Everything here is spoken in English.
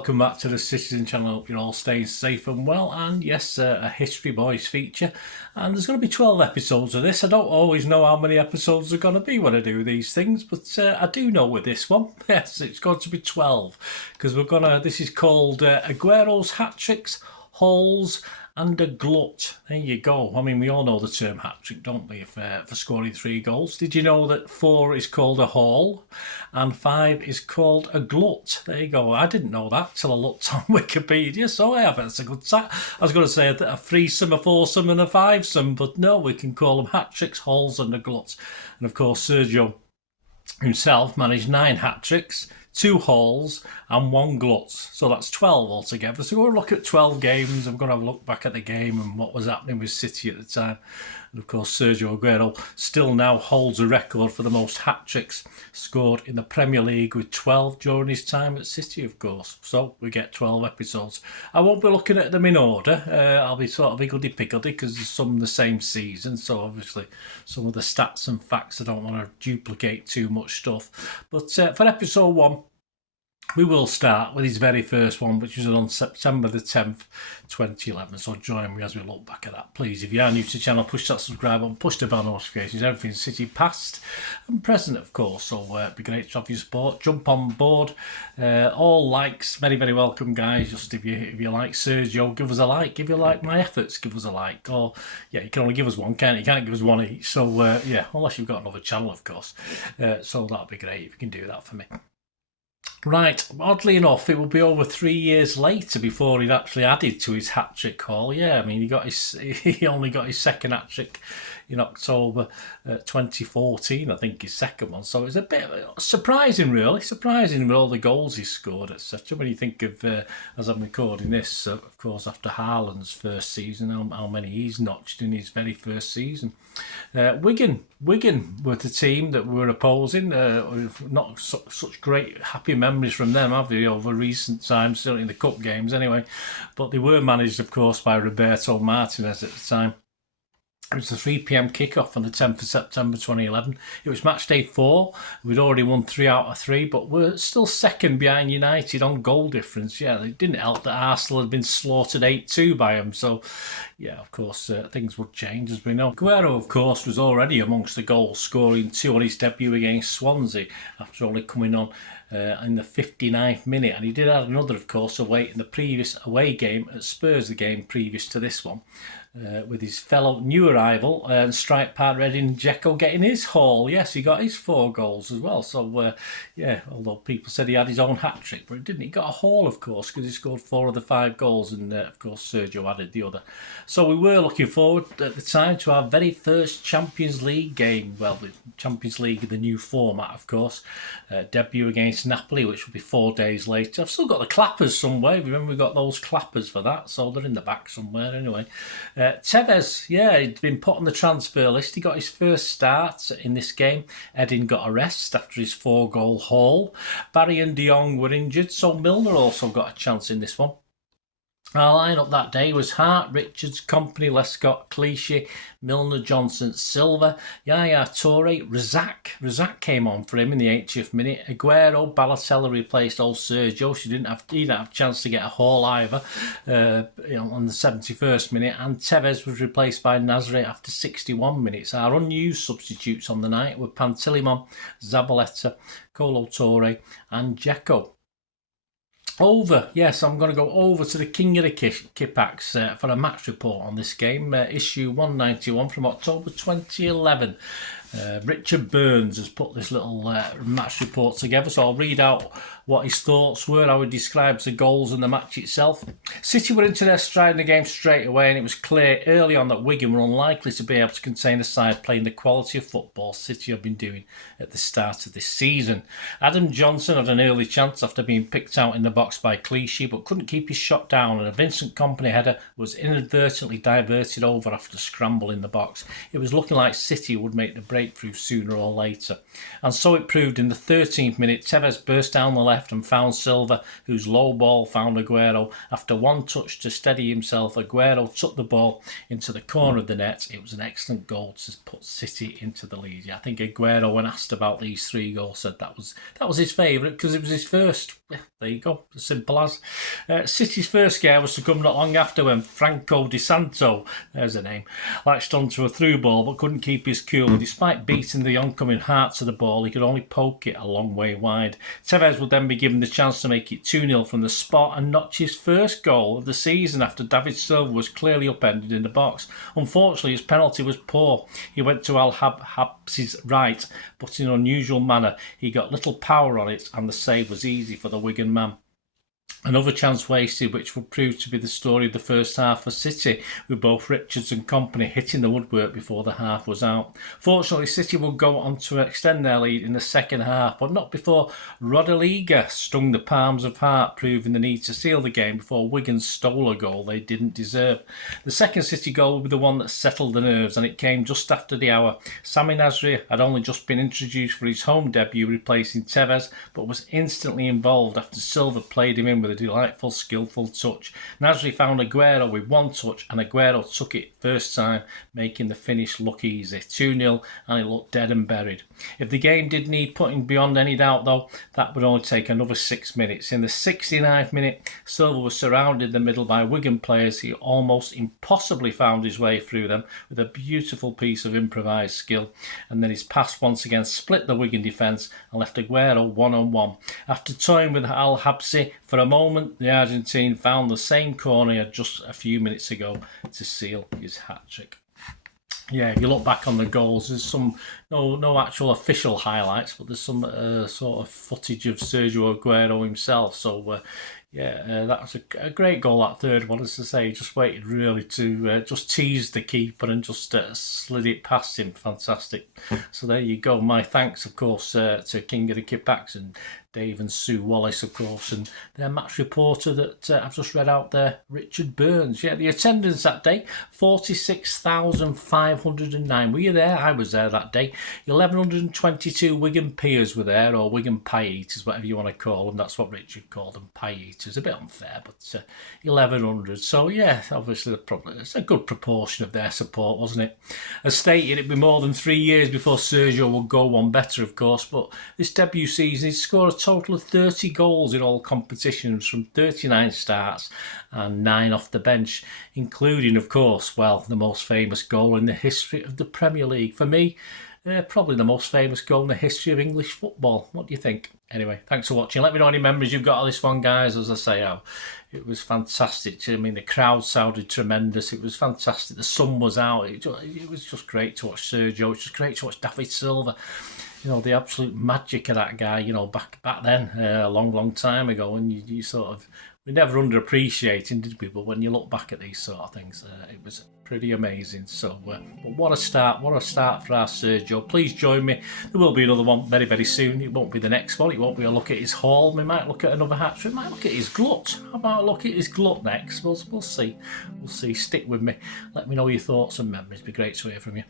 welcome back to the Citizen channel. Hope you're all staying safe and well. And yes, a History Boys feature. And there's going to be 12 episodes of this. I don't always know how many episodes are going to be when I do these things, but I do know with this one, yes, it's going to be 12. Because this is called Aguero's Hat Tricks, Hauls, and a Glut. There you go. I mean, we all know the term hat-trick, don't we, for scoring 3 goals. Did you know that 4 is called a haul and 5 is called a glut? There you go. I didn't know that till I looked on Wikipedia, so I have. That's a good set. I was going to say a threesome, a foursome and a fivesome, but no, we can call them hat-tricks, hauls and a glut. And of course, Sergio himself managed 9 hat-tricks, 2 hauls and 1 glut. So that's 12 altogether. So we'll look at 12 games. I'm going to have a look back at the game and what was happening with City at the time. And of course, Sergio Aguero still now holds a record for the most hat-tricks scored in the Premier League with 12 during his time at City, of course. So we get 12 episodes. I won't be looking at them in order. I'll be sort of higgledy-piggledy because there's some the same season. So obviously some of the stats and facts, I don't want to duplicate too much stuff. But for episode 1, we will start with his very first one, which was on September the 10th, 2011. So join me as we look back at that, please. If you are new to the channel, push that subscribe button, push the bell notifications, everything City past and present, of course. So it'd be great to have your support. Jump on board. All likes, very, very welcome, guys. Just if you like Sergio, give us a like. If you like my efforts, give us a like. Or, yeah, you can only give us one, can't you? You can't give us one each. So, yeah, unless you've got another channel, of course. So that'd be great if you can do that for me. Right, oddly enough, it will be over 3 years later before he'd actually added to his hat-trick haul. Yeah, I mean, he only got his second hat-trick in October 2014, I think, his second one. So it's a bit surprising, really. Surprising with all the goals he scored, etc. When you think of, as I'm recording this, of course, after Haaland's first season, how many he's notched in his very first season. Wigan were the team that we were opposing. Not such great happy memories from them, have we, over recent times, certainly in the cup games anyway. But they were managed, of course, by Roberto Martinez at the time. It was the 3 p.m. kickoff on the 10th of September 2011. It was match day 4. We'd already won 3 out of 3, but we're still second behind United on goal difference. Yeah, it didn't help that Arsenal had been slaughtered 8-2 by them. So, yeah, of course, things would change, as we know. Aguero, of course, was already amongst the goals, scoring 2 on his debut against Swansea after only coming on in the 59th minute. And he did add another, of course, away in the previous away game at Spurs, the game previous to this one. With his fellow new arrival and strike partner Edin Dzeko getting his haul. Yes, he got his 4 goals as well. So, yeah, although people said he had his own hat-trick, but he didn't. He got a haul, of course, because he scored 4 of the 5 goals, and, of course, Sergio added the other. So we were looking forward at the time to our very first Champions League game. Well, the Champions League, the new format, of course. Debut against Napoli, which will be 4 days later. I've still got the clappers somewhere. Remember, we got those clappers for that, so they're in the back somewhere anyway. Tevez, yeah, he'd been put on the transfer list. He got his first start in this game. Edin got a rest after his 4-goal haul. Barry and De Jong were injured, so Milner also got a chance in this one. Our lineup that day was Hart, Richards, Company, Lescott, Clichy, Milner, Johnson, Silva, Yaya Toure, Razak came on for him in the 80th minute. Aguero, Balotelli replaced old Sergio. He didn't have a chance to get a haul either on the 71st minute. And Tevez was replaced by Nasri after 61 minutes. Our unused substitutes on the night were Pantilimon, Zabaleta, Kolo Toure and Dzeko. Yes, I'm going to go over to the King of the Kipaks for a match report on this game, issue 191 from October 2011. Richard Burns has put this little match report together, so I'll read out what his thoughts were, how he describes the goals and the match itself. City were into their stride in the game straight away, and it was clear early on that Wigan were unlikely to be able to contain a side playing the quality of football City have been doing at the start of this season. Adam Johnson had an early chance after being picked out in the box by Clichy, but couldn't keep his shot down, and a Vincent Kompany header was inadvertently diverted over after a scramble in the box. It was looking like City would make the breakthrough sooner or later. And so it proved. In the 13th minute, Tevez burst down the left and found Silva, whose low ball found Aguero. After one touch to steady himself, Aguero took the ball into the corner of the net. It was an excellent goal to put City into the lead. I think Aguero, when asked about these 3 goals, said that was his favourite because it was his first yeah, there you go. As simple as. City's first scare was to come not long after when Franco Di Santo, there's a name, latched onto a through ball but couldn't keep his cool. Despite beating the oncoming hearts of the ball, he could only poke it a long way wide. Tevez would then be given the chance to make it 2-0 from the spot and notch his first goal of the season after David Silva was clearly upended in the box. Unfortunately, his penalty was poor. He went to Al-Habsi's right, but in an unusual manner. He got little power on it and the save was easy for the Wigan man. Another chance wasted, which would prove to be the story of the first half for City, with both Richards and company hitting the woodwork before the half was out. Fortunately, City would go on to extend their lead in the second half, but not before Rodallega stung the palms of Hart, proving the need to seal the game before Wigan stole a goal they didn't deserve. The second City goal would be the one that settled the nerves, and it came just after the hour. Sami Nasri had only just been introduced for his home debut, replacing Tevez, but was instantly involved after Silva played him in with a delightful, skillful touch. Nasri found Aguero with one touch, and Aguero took it first time, making the finish look easy. 2-0, and it looked dead and buried. If the game did need putting beyond any doubt, though, that would only take another 6 minutes. In the 69th minute, Silva was surrounded in the middle by Wigan players. He almost impossibly found his way through them with a beautiful piece of improvised skill, and then his pass once again split the Wigan defence and left Aguero one-on-one. After toying with Al-Habsi for a moment, the Argentine found the same corner he had just a few minutes ago to seal his hat-trick. Yeah, if you look back on the goals, there's some no actual official highlights, but there's some sort of footage of Sergio Aguero himself. So that was a great goal, that third one. As I say, he just waited really to just tease the keeper and just slid it past him. Fantastic. So there you go. My thanks, of course, to King of the Kipaks and Dave and Sue Wallace, of course, and their match reporter that I've just read out there, Richard Burns. Yeah, the attendance that day, 46,509. Were you there? I was there that day. 1,122 Wigan peers were there, or Wigan pie eaters, whatever you want to call them. That's what Richard called them, pie eaters. A bit unfair, but 1,100. So, yeah, obviously it's a good proportion of their support, wasn't it? As stated, it'd be more than 3 years before Sergio will go one better, of course, but this debut season he's scored a total of 30 goals in all competitions from 39 starts and 9 off the bench, including, of course, well, the most famous goal in the history of the Premier League. For me, probably the most famous goal in the history of English football. What do you think? Anyway, thanks for watching. Let me know any memories you've got of this one, guys. As I say, it was fantastic. I mean, the crowd sounded tremendous. It was fantastic. The sun was out. It was just great to watch Sergio. It was just great to watch David Silva. You know, the absolute magic of that guy, you know, back then, a long time ago. And you sort of, we never underappreciated, did we? But when you look back at these sort of things, it was pretty amazing. So, but what a start for our Sergio. Please join me. There will be another one very, very soon. It won't be the next one. It won't be a look at his haul. We might look at another hat-trick. We might look at his glut. How about look at his glut next? We'll see. We'll see. Stick with me. Let me know your thoughts and memories. It'd be great to hear from you.